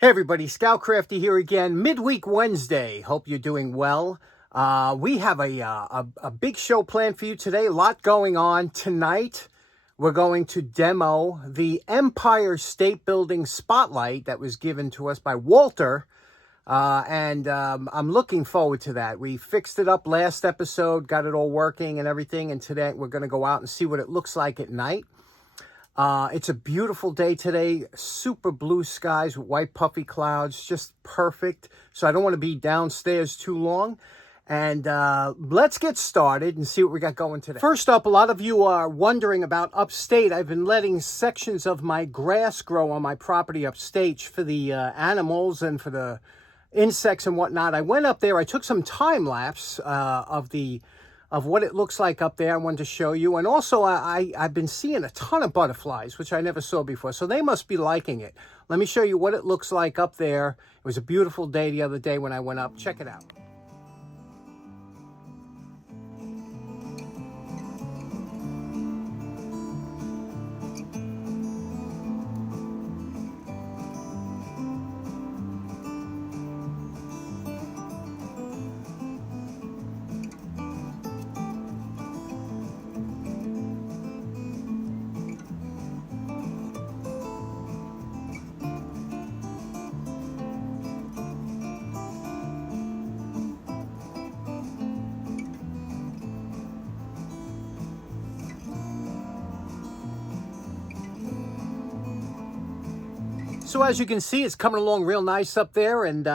Hey everybody, Scoutcrafty here again, midweek Wednesday. Hope you're doing well. We have a big show planned for you today. A lot going on tonight. We're going to demo the Empire State Building Spotlight that was given to us by Walter. I'm looking forward to that. We fixed it up last episode, got it all working and everything. And today we're going to go out and see what it looks like at night. It's a beautiful day today, super blue skies with white puffy clouds, just perfect. So I don't want to be downstairs too long. And let's get started and see what we got going today. First up, a lot of you are wondering about upstate. I've been letting sections of my grass grow on my property upstate for the animals and for the insects and whatnot. I went up there, I took some time lapse of what it looks like up there. I wanted to show you. And also, I've been seeing a ton of butterflies, which I never saw before. So they must be liking it. Let me show you what it looks like up there. It was a beautiful day the other day when I went up. Check it out. So as you can see, it's coming along real nice up there. And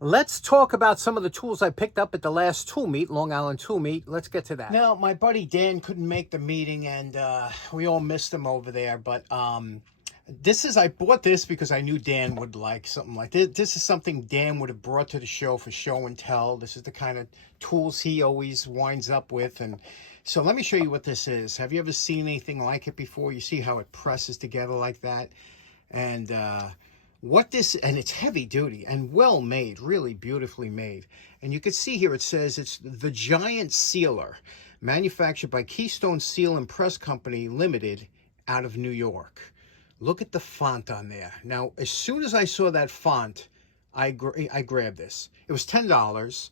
let's talk about some of the tools I picked up at the last tool meet, Long Island tool meet. Let's get to that. Now, my buddy Dan couldn't make the meeting, and we all missed him over there. But I bought this because I knew Dan would like something like this. This is something Dan would have brought to the show for show and tell. This is the kind of tools he always winds up with. And so let me show you what this is. Have you ever seen anything like it before? You see how it presses together like that? And and it's heavy duty and well made, really beautifully made. And you can see here it says it's the Giant Sealer, manufactured by Keystone Seal and Press Company Limited out of New York. Look at the font on there. Now, as soon as I saw that font, I grabbed this. It was $10.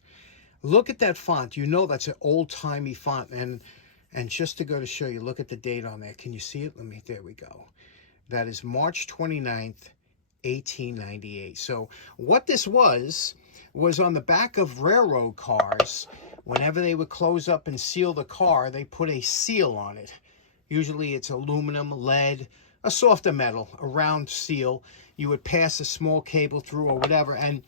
Look at that font. You know that's an old-timey font. And just to go to show you, look at the date on there. Can you see it? There we go. That is March 29th, 1898. So what this was on the back of railroad cars. Whenever they would close up and seal the car, they put a seal on it. Usually it's aluminum, lead, a softer metal, a round seal. You would pass a small cable through or whatever, and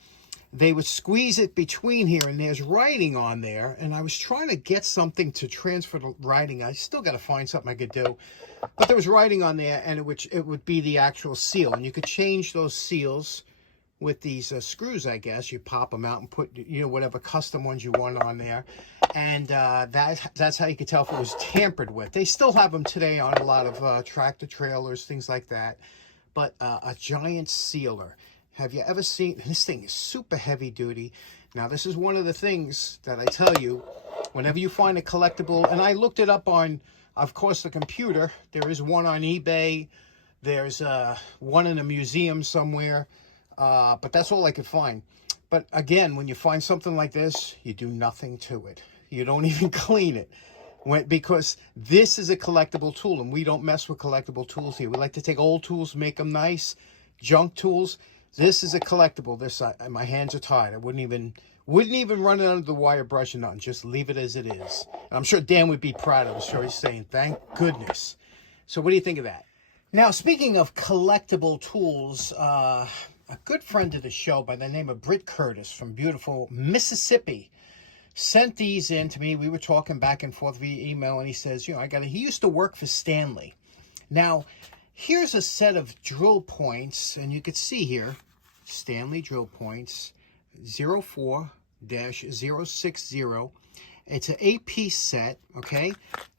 they would squeeze it between here, and there's writing on there. And I was trying to get something to transfer the writing. I still got to find something I could do. But there was writing on there, and it would be the actual seal. And you could change those seals with these screws, I guess. You pop them out and put, whatever custom ones you want on there. And that's how you could tell if it was tampered with. They still have them today on a lot of tractor trailers, things like that. But a Giant Sealer. Have you ever seen, this thing is super heavy duty. Now, this is one of the things that I tell you, whenever you find a collectible, and I looked it up on, of course, the computer. There is one on eBay. There's one in a museum somewhere. But that's all I could find. But again, when you find something like this, you do nothing to it. You don't even clean it. Because this is a collectible tool, and we don't mess with collectible tools here. We like to take old tools, make them nice, junk tools. This is a collectible. My hands are tied. I wouldn't even run it under the wire brush or nothing. Just leave it as it is. And I'm sure Dan would be proud of it. Sure, he's saying, thank goodness. So what do you think of that? Now, speaking of collectible tools, a good friend of the show by the name of Britt Curtis from beautiful Mississippi sent these in to me. We were talking back and forth via email, and he says, he used to work for Stanley. Now, here's a set of drill points, and you can see here, Stanley drill points, 04-060. It's an 8-piece set, okay?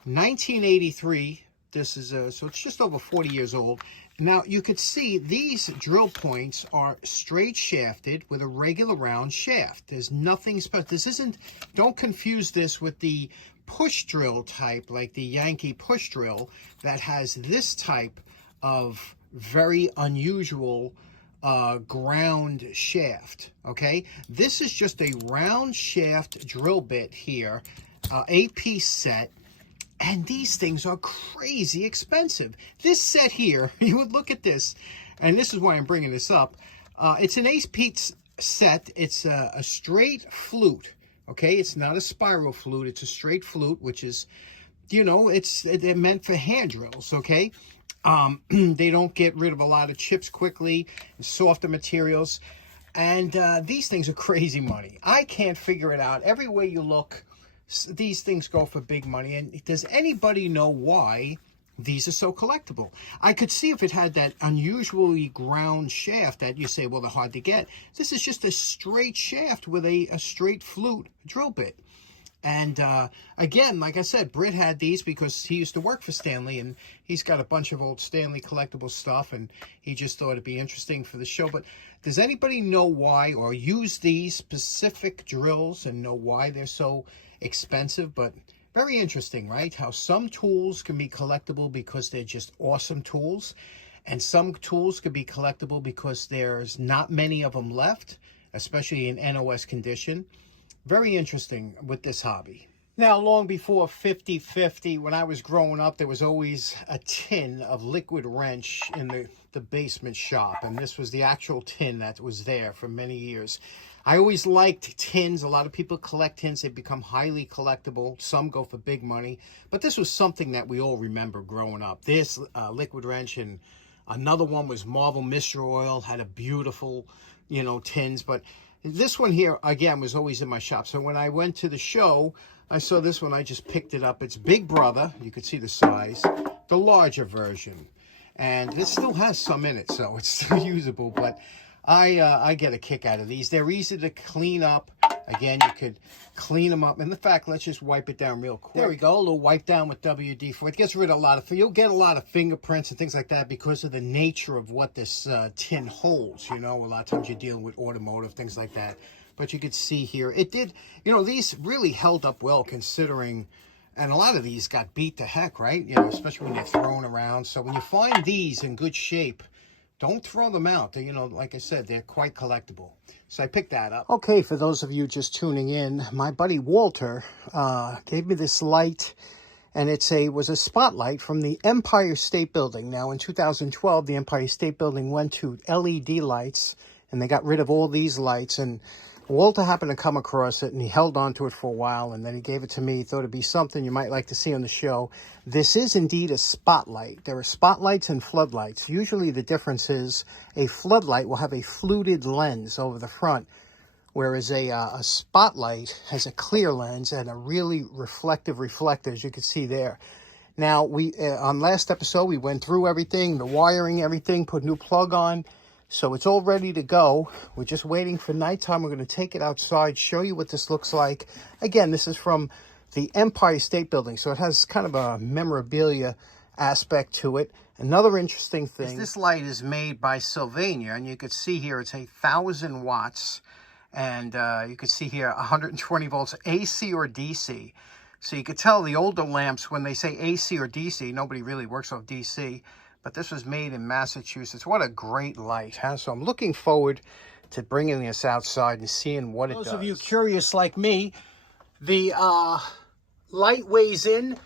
1983. This is so it's just over 40 years old. Now, you could see these drill points are straight shafted with a regular round shaft. There's nothing special. Don't confuse this with the push drill type, like the Yankee push drill, that has this type of very unusual ground shaft, okay? This is just a round shaft drill bit here, 8-piece set, and these things are crazy expensive. This set here, you would look at this, and this is why I'm bringing this up. It's an 8-piece set. It's a straight flute, okay? It's not a spiral flute. It's a straight flute, which is, you know, they're meant for hand drills, okay? They don't get rid of a lot of chips quickly, softer materials, and these things are crazy money. I can't figure it out. Every way you look, these things go for big money. And does anybody know why these are so collectible? I could see if it had that unusually ground shaft that you say, well, they're hard to get. This is just a straight shaft with a straight flute drill bit. And again, like I said, Britt had these because he used to work for Stanley, and he's got a bunch of old Stanley collectible stuff, and he just thought it'd be interesting for the show. But does anybody know why, or use these specific drills and know why they're so expensive? But very interesting, right? How some tools can be collectible because they're just awesome tools, and some tools can be collectible because there's not many of them left, especially in NOS condition. Very interesting with this hobby. Now, long before 50/50, when I was growing up, there was always a tin of liquid wrench in the basement shop. And this was the actual tin that was there for many years. I always liked tins. A lot of people collect tins. They become highly collectible. Some go for big money. But this was something that we all remember growing up. This liquid wrench, and another one was Marvel Mystery Oil, had a beautiful, you know, tins. But this one here, again, was always in my shop. So when I went to the show, I saw this one. I just picked it up. It's Big Brother. You could see the size. The larger version. And it still has some in it, so it's still usable. But I get a kick out of these. They're easy to clean up. Again, you could clean them up. And in fact, let's just wipe it down real quick. There we go. A little wipe down with WD-40. It gets rid of a lot of, you'll get a lot of fingerprints and things like that because of the nature of what this tin holds. You know, a lot of times you're dealing with automotive, things like that. But you could see here, it did, you know, these really held up well considering, and a lot of these got beat to heck, right? You know, especially when they're thrown around. So when you find these in good shape, don't throw them out. They, you know, like I said, they're quite collectible. So I picked that up. Okay, for those of you just tuning in, my buddy Walter gave me this light, and was a spotlight from the Empire State Building. Now, in 2012, the Empire State Building went to LED lights, and they got rid of all these lights, and Walter happened to come across it, and he held on to it for a while, and then he gave it to me. He thought it'd be something you might like to see on the show. This is indeed a spotlight. There are spotlights and floodlights. Usually the difference is a floodlight will have a fluted lens over the front, whereas a spotlight has a clear lens and a really reflective reflector, as you can see there. Now, on last episode, we went through everything, the wiring, everything, put new plug on. So it's all ready to go. We're just waiting for nighttime. We're going to take it outside, show you what this looks like. Again, this is from the Empire State Building, so it has kind of a memorabilia aspect to it. Another interesting thing, this light is made by Sylvania, and you can see here it's 1,000 watts, and you can see here 120 volts AC or DC. So you could tell the older lamps, when they say AC or DC, nobody really works off DC. But this was made in Massachusetts. What a great light, huh? So I'm looking forward to bringing this outside and seeing what it does. Those of you curious like me, the light weighs in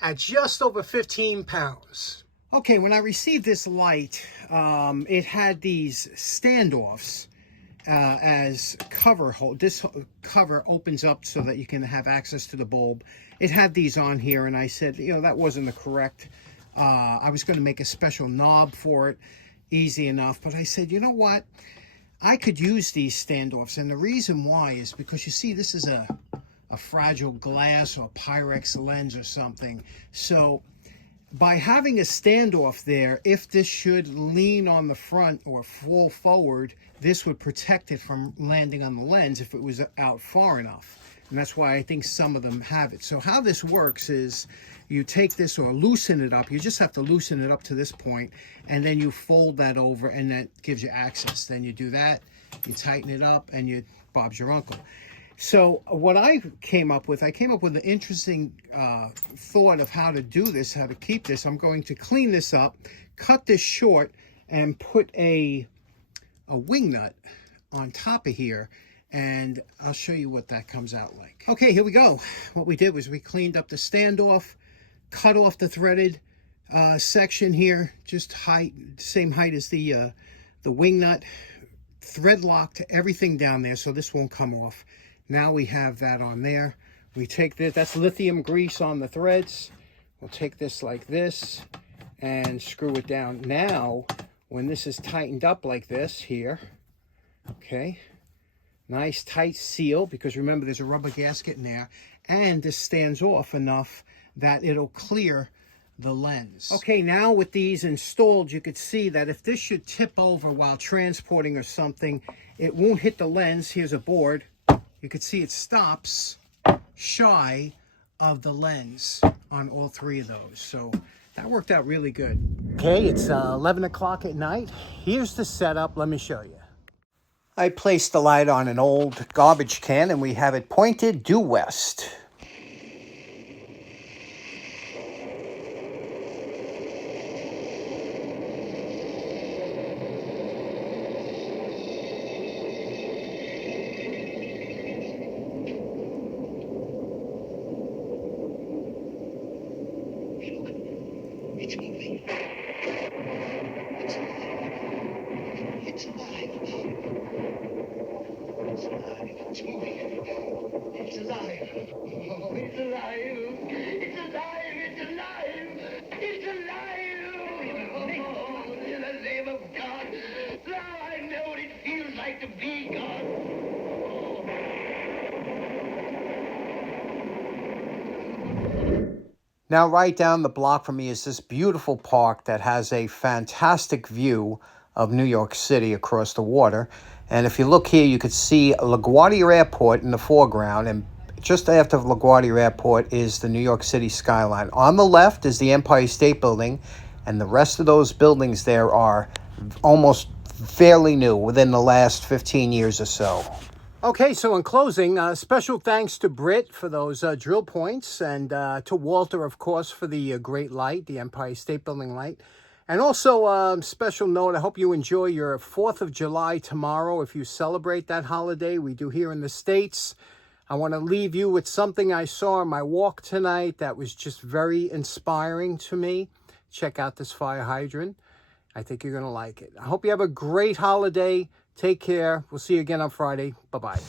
at just over 15 pounds. Okay, when I received this light, it had these standoffs as cover hold. This cover opens up so that you can have access to the bulb. It had these on here, and I said, you know, that wasn't the correct. I was going to make a special knob for it, easy enough. But I said, you know what? I could use these standoffs. And the reason why is because, you see, this is a fragile glass or Pyrex lens or something. So by having a standoff there, if this should lean on the front or fall forward, this would protect it from landing on the lens if it was out far enough. And that's why I think some of them have it. So how this works is you take this or loosen it up. You just have to loosen it up to this point, and then you fold that over, and that gives you access. Then you do that, you tighten it up, and Bob's your uncle. So what I came up with an interesting thought of how to do this, how to keep this. I'm going to clean this up, cut this short, and put a a wing nut on top of here, and I'll show you what that comes out like. Okay, here we go. What we did was we cleaned up the standoff, cut off the threaded section here, just same height as the wing nut, thread locked everything down there so this won't come off. Now we have that on there. We take this, that's lithium grease on the threads. We'll take this like this and screw it down. Now, when this is tightened up like this here, okay, nice tight seal, because remember there's a rubber gasket in there, and this stands off enough that it'll clear the lens. Okay, now with these installed, you could see that if this should tip over while transporting or something, it won't hit the lens. Here's a board. You can see it stops shy of the lens on all three of those. So that worked out really good. Okay, it's 11 o'clock at night. Here's the setup. Let me show you. I placed the light on an old garbage can, and we have it pointed due west. It's moving. It's alive. It's alive. It's moving. It's alive. Oh, it's alive. It's alive. It's alive. It's alive. Oh, in the name of God. Now I know what it feels like to be God. Now, right down the block from me is this beautiful park that has a fantastic view of New York City across the water. And if you look here, you could see LaGuardia Airport in the foreground. And just after LaGuardia Airport is the New York City skyline. On the left is the Empire State Building. And the rest of those buildings there are almost fairly new, within the last 15 years or so. Okay, so in closing, special thanks to Britt for those drill points, and to Walter, of course, for the great light, the Empire State Building light. And also, special note, I hope you enjoy your 4th of July tomorrow if you celebrate that holiday. We do here in the States. I want to leave you with something I saw on my walk tonight that was just very inspiring to me. Check out this fire hydrant. I think you're going to like it. I hope you have a great holiday. Take care. We'll see you again on Friday. Bye-bye.